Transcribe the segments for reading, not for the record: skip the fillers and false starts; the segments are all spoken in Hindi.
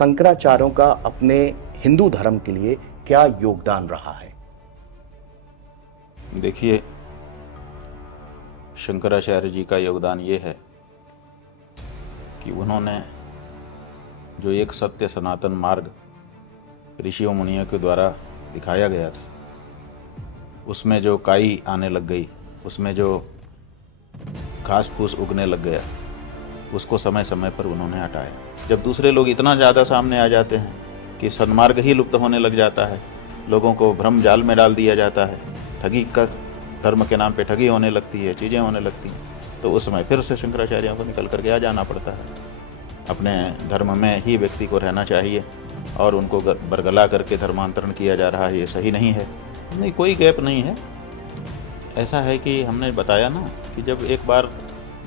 शंकराचार्यों का अपने हिंदू धर्म के लिए क्या योगदान रहा है? देखिए, शंकराचार्य जी का योगदान ये है कि उन्होंने जो एक सत्य सनातन मार्ग ऋषियों मुनियों के द्वारा दिखाया गया था, उसमें जो काई आने लग गई, उसमें जो घास फूस उगने लग गया, उसको समय समय पर उन्होंने हटाया। जब दूसरे लोग इतना ज़्यादा सामने आ जाते हैं कि सन्मार्ग ही लुप्त होने लग जाता है, लोगों को भ्रम जाल में डाल दिया जाता है, ठगी का धर्म के नाम पे ठगी होने लगती है, चीज़ें होने लगती हैं, तो उस समय फिर से शंकराचार्यों को निकल करके आ जाना पड़ता है। अपने धर्म में ही व्यक्ति को रहना चाहिए और उनको बरगला करके धर्मांतरण किया जा रहा है, ये सही नहीं है। नहीं, कोई गैप नहीं है। ऐसा है कि हमने बताया ना कि जब एक बार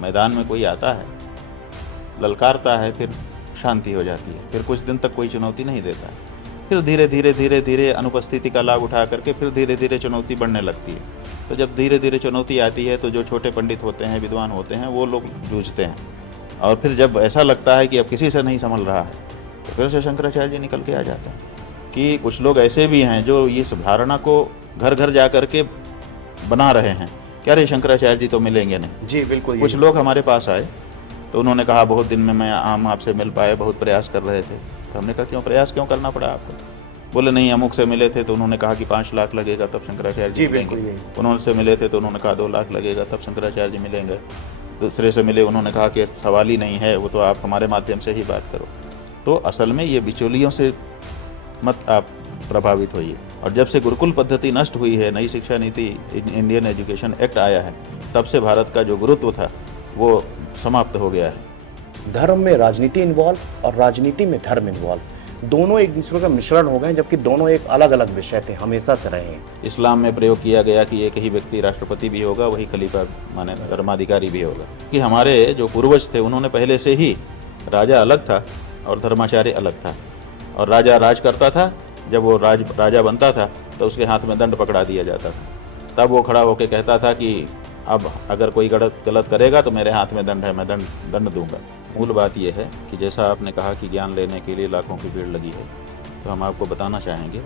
मैदान में कोई आता है, ललकारता है, फिर शांति हो जाती है, फिर कुछ दिन तक कोई चुनौती नहीं देता है, फिर धीरे धीरे अनुपस्थिति का लाभ उठा करके फिर धीरे धीरे चुनौती बढ़ने लगती है। तो जब धीरे धीरे चुनौती आती है तो जो छोटे पंडित होते हैं, विद्वान होते हैं, वो लोग जूझते हैं, और फिर जब ऐसा लगता है कि अब किसी से नहीं संभल रहा है तो फिर से शंकराचार्य जी निकल के आ जाते हैं। कि कुछ लोग ऐसे भी हैं जो इस धारणा को घर घर जा कर के बना रहे हैं कि अरे शंकराचार्य जी तो मिलेंगे नहीं। जी बिल्कुल। कुछ लोग हमारे पास आए तो उन्होंने कहा बहुत दिन में हम आपसे मिल पाए, बहुत प्रयास कर रहे थे। तो हमने कहा क्यों प्रयास क्यों करना पड़ा आपको? बोले नहीं, अमुक से मिले थे तो उन्होंने कहा कि 5 लाख लगेगा तब शंकराचार्य जी मिलेंगे। उन्होंने मिले थे तो उन्होंने कहा 2 लाख लगेगा तब शंकराचार्य जी मिलेंगे। दूसरे से मिले, उन्होंने कहा कि सवाल ही नहीं है, वो तो आप हमारे माध्यम से ही बात करो। तो असल में ये बिचौलियों से मत आप प्रभावित होइए। और जब से गुरुकुल पद्धति नष्ट हुई है, नई शिक्षा नीति, इंडियन एजुकेशन एक्ट आया है, तब से भारत का जो गुरुत्व था वो समाप्त हो गया है। धर्म में राजनीति इन्वॉल्व और राजनीति में धर्म इन्वॉल्व, दोनों एक दूसरे का मिश्रण हो गए, जबकि दोनों एक अलग अलग विषय थे, हमेशा से रहे हैं। इस्लाम में प्रयोग किया गया कि एक ही व्यक्ति राष्ट्रपति भी होगा, वही खलीफा माने धर्माधिकारी भी होगा। कि हमारे जो पूर्वज थे उन्होंने पहले से ही, राजा अलग था और धर्माचार्य अलग था। और राजा राज करता था, जब वो राजा बनता था तो उसके हाथ में दंड पकड़ा दिया जाता था। तब वो खड़ा होकर कहता था कि अब अगर कोई गलत करेगा तो मेरे हाथ में दंड है, मैं दंड दूंगा। मूल बात यह है कि जैसा आपने कहा कि ज्ञान लेने के लिए लाखों की भीड़ लगी है, तो हम आपको बताना चाहेंगे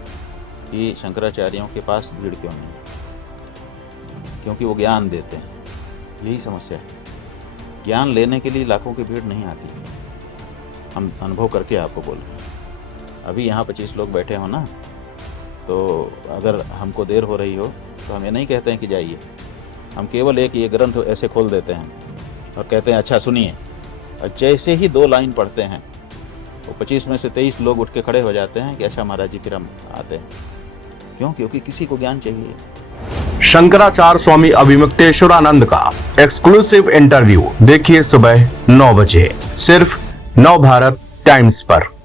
कि शंकराचार्यों के पास भीड़ क्यों नहीं? क्योंकि वो ज्ञान देते हैं, यही समस्या है। ज्ञान लेने के लिए लाखों की भीड़ नहीं आती। हम अनुभव करके आपको बोल रहे हैं। अभी यहाँ 25 लोग बैठे हो ना, तो अगर हमको देर हो रही हो तो हम ये नहीं कहते हैं कि जाइए, हम केवल एक ये ग्रंथ ऐसे खोल देते हैं और कहते हैं अच्छा सुनिए, और जैसे ही 2 लाइन पढ़ते हैं तो 25 में से 23 लोग उठ के खड़े हो जाते हैं कि अच्छा महाराज जी फिर हम आते हैं। क्यों? क्योंकि किसी को ज्ञान चाहिए। शंकराचार्य स्वामी अभिमुक्तेश्वरानंद का एक्सक्लूसिव इंटरव्यू देखिए सुबह 9 बजे सिर्फ नव भारत टाइम्स पर।